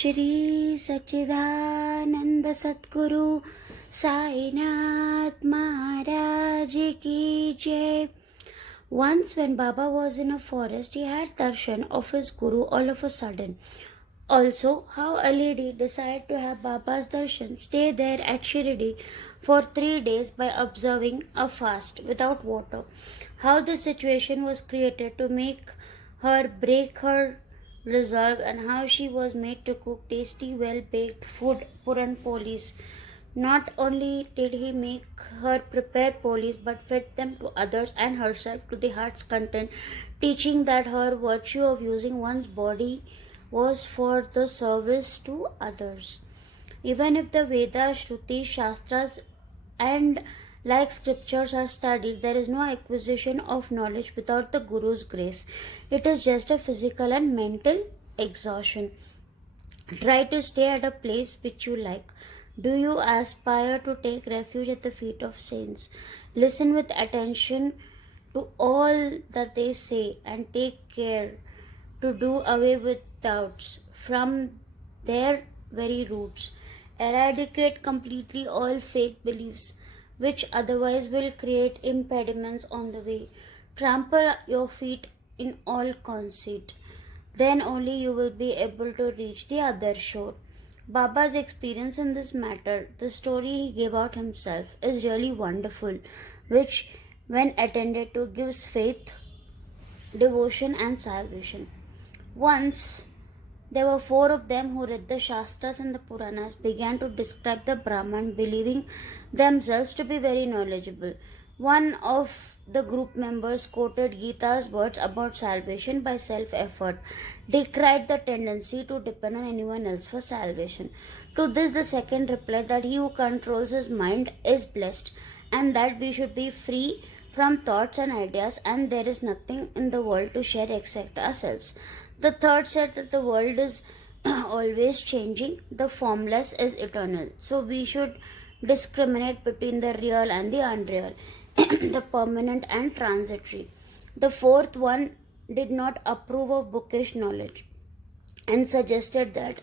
Shri Satchidananda Satguru Sainath Maharaj Ki Jai. Once when Baba was in a forest, he had darshan of his Guru all of a sudden. Also, how a lady decided to have Baba's darshan stay there at Shirdi for 3 days by observing a fast without water. How the situation was created to make her break her resolve, and how she was made to cook tasty, well-baked food, Puran polis. Not only did he make her prepare polis, but fed them to others and herself to the heart's content, teaching that her virtue of using one's body was for the service to others. Even if the Vedas, Shruti, Shastras, and like scriptures are studied, there is no acquisition of knowledge without the Guru's grace. It is just a physical and mental exhaustion. Try to stay at a place which you like. Do you aspire to take refuge at the feet of saints? Listen with attention to all that they say and take care to do away with doubts from their very roots. Eradicate completely all fake beliefs which otherwise will create impediments on the way. Trample your feet in all conceit. Then only you will be able to reach the other shore. Baba's experience in this matter, the story he gave out himself, is really wonderful, which, when attended to, gives faith, devotion, and salvation. Once there were 4 of them who read the Shastras and the Puranas, began to describe the Brahman, believing themselves to be very knowledgeable. One of the group members quoted Gita's words about salvation by self-effort, decried the tendency to depend on anyone else for salvation. To this, the second replied that he who controls his mind is blessed, and that we should be free from thoughts and ideas, and there is nothing in the world to share except ourselves. The third said that the world is always changing, the formless is eternal. So we should discriminate between the real and the unreal, the permanent and transitory. The fourth one did not approve of bookish knowledge and suggested that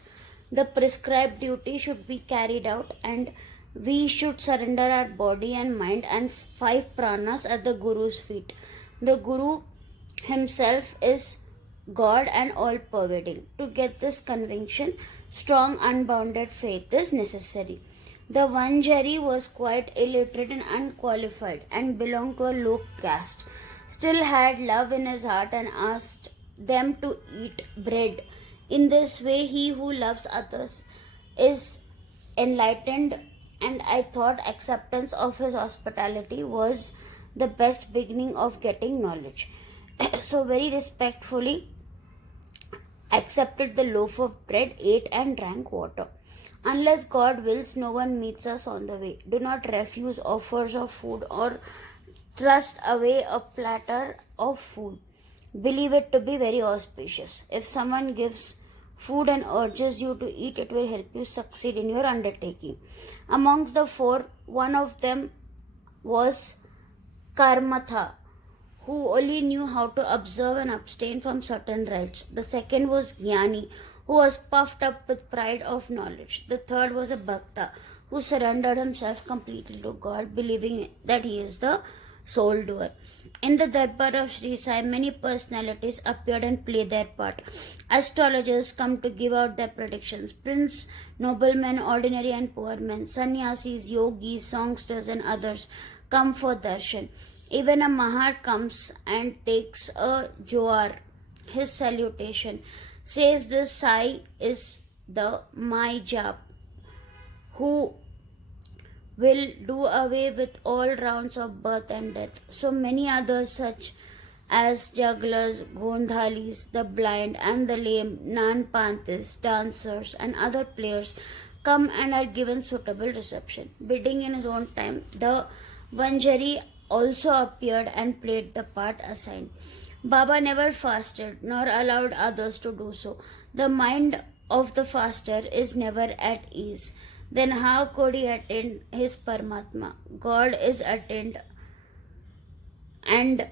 the prescribed duty should be carried out and we should surrender our body and mind and 5 pranas at the Guru's feet. The Guru himself is God and all pervading. To get this conviction, strong unbounded faith is necessary. The Vanjari was quite illiterate and unqualified and belonged to a low caste, still had love in his heart and asked them to eat bread. In this way, he who loves others is enlightened, and I thought acceptance of his hospitality was the best beginning of getting knowledge. So very respectfully accepted the loaf of bread, ate and drank water. Unless God wills, no one meets us on the way. Do not refuse offers of food or thrust away a platter of food. Believe it to be very auspicious. If someone gives food and urges you to eat, it will help you succeed in your undertaking. Amongst the 4, one of them was Karmatha, who only knew how to observe and abstain from certain rites. The second was Jnani, who was puffed up with pride of knowledge. The third was a Bhakta, who surrendered himself completely to God, believing that he is the soul doer. In the Darbar of Shri Sai, many personalities appeared and played their part. Astrologers come to give out their predictions. Prince, noblemen, ordinary and poor men, sannyasis, yogis, songsters and others come for darshan. Even a Mahar comes and takes a Joar, his salutation, says this Sai is the My Jap, who will do away with all rounds of birth and death. So many others such as jugglers, gondhalis, the blind and the lame, nanpanthis, dancers and other players come and are given suitable reception. Bidding in his own time, the Vanjari also appeared and played the part assigned. Baba never fasted nor allowed others to do so. The mind of the faster is never at ease. Then how could he attain his Paramatma? God is attained and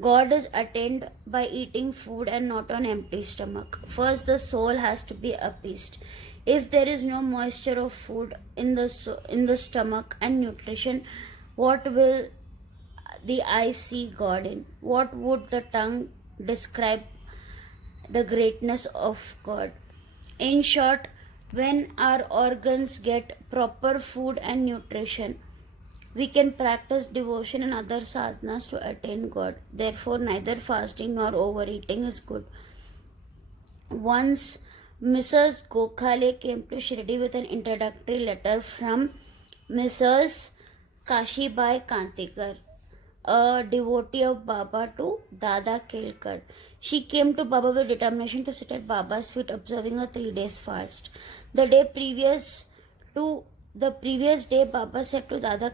God is attained by eating food and not on empty stomach. First, the soul has to be appeased. If there is no moisture of food in the stomach and nutrition, what will the eye see God in? What would the tongue describe the greatness of God? In short, when our organs get proper food and nutrition, we can practice devotion and other sadhanas to attain God. Therefore, neither fasting nor overeating is good. Once Mrs. Gokhale came to Shri with an introductory letter from Mrs. Kashibai Kantikar, a devotee of Baba, to Dada Kelkar. She came to Baba with determination to sit at Baba's feet, observing a 3 days fast. The previous day, Baba said to Dada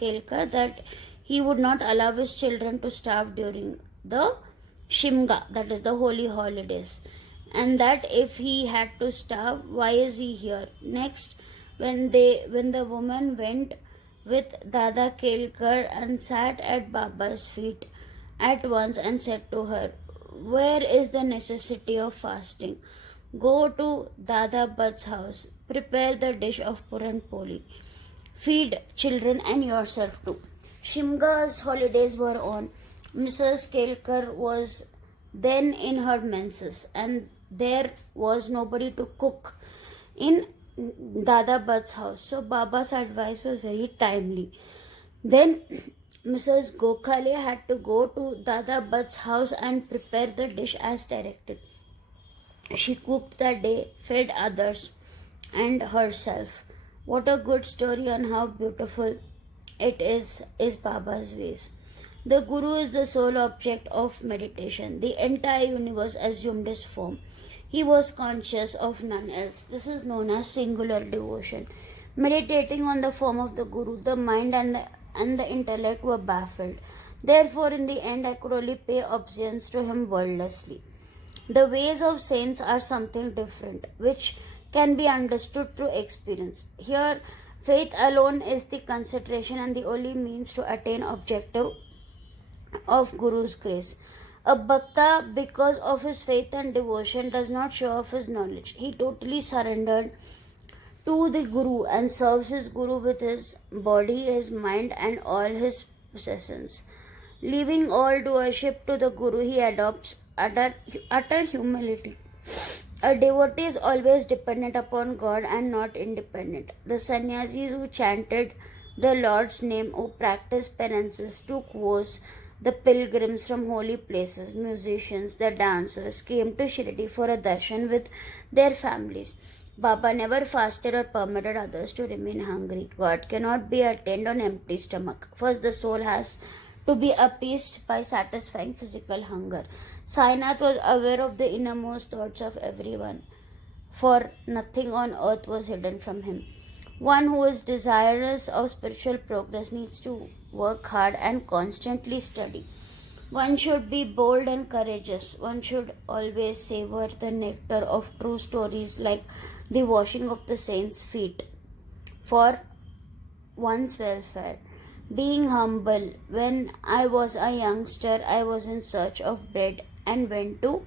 Kelkar that he would not allow his children to starve during the Shimga, that is the holy holidays, and that if he had to starve, why is he here? Next, when the woman went with Dada Kelkar and sat at Baba's feet at once and said to her, "Where is the necessity of fasting? Go to Dada Bhatt's house, prepare the dish of Puran Poli, feed children and yourself too." Shimga's holidays were on. Mrs. Kelkar was then in her menses, and there was nobody to cook in Dada Bhatt's house. So Baba's advice was very timely. Then Mrs. Gokhale had to go to Dada Bhatt's house and prepare the dish as directed. She cooked that day, fed others and herself. What a good story, and how beautiful it is Baba's ways. The Guru is the sole object of meditation. The entire universe assumed his form. He was conscious of none else. This is known as singular devotion. Meditating on the form of the Guru, the mind and the intellect were baffled. Therefore, in the end, I could only pay obeisance to him wordlessly. The ways of saints are something different, which can be understood through experience. Here, faith alone is the concentration and the only means to attain objective of Guru's grace. A bhakta, because of his faith and devotion, does not show off his knowledge. He totally surrendered to the Guru and serves his Guru with his body, his mind, and all his possessions. Leaving all worship to the Guru, he adopts utter humility. A devotee is always dependent upon God and not independent. The sannyasis who chanted the Lord's name, who practiced penances, took vows, the pilgrims from holy places, musicians, the dancers came to Shirdi for a darshan with their families. Baba never fasted or permitted others to remain hungry. God cannot be attained on empty stomach. First, the soul has to be appeased by satisfying physical hunger. Sainath was aware of the innermost thoughts of everyone, for nothing on earth was hidden from him. One who is desirous of spiritual progress needs to work hard and constantly study. One should be bold and courageous. One should always savor the nectar of true stories like the washing of the saints' feet for one's welfare. Being humble. When I was a youngster, I was in search of bread and went to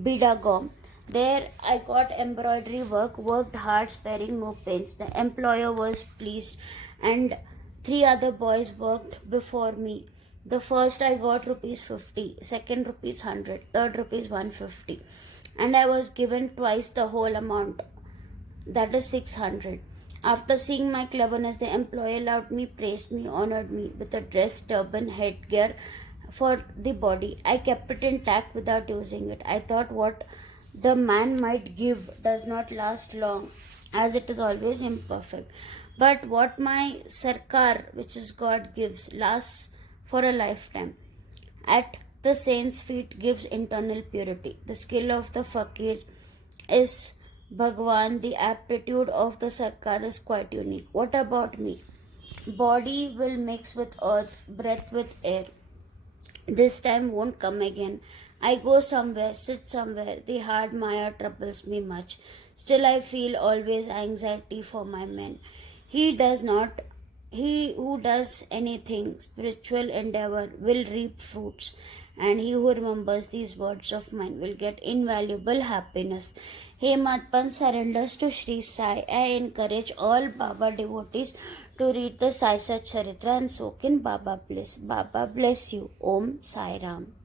Bidagom. There I got embroidery work, worked hard, sparing no pains. The employer was pleased, and 3 other boys worked before me. The first I got rupees 50, second rupees 100, third rupees 150, and I was given twice the whole amount, that is 600. After seeing my cleverness, the employer loved me, praised me, honored me with a dress, turban, headgear for the body. I kept it intact without using it. I thought what the man might give does not last long, as it is always imperfect. But what my sarkar, which is God, gives lasts for a lifetime. At the saint's feet gives internal purity. The skill of the fakir is Bhagwan. The aptitude of the sarkar is quite unique. What about me? Body will mix with earth, breath with air. This time won't come again. I go somewhere, sit somewhere. The hard Maya troubles me much. Still I feel always anxiety for my men. He does not he who does anything spiritual endeavor will reap fruits, and he who remembers these words of mine will get invaluable happiness. Hematpan surrenders to Shri Sai. I encourage all Baba devotees to read the Sai Satcharitra and soak in Baba bliss. Baba bless you. Om Sai Ram.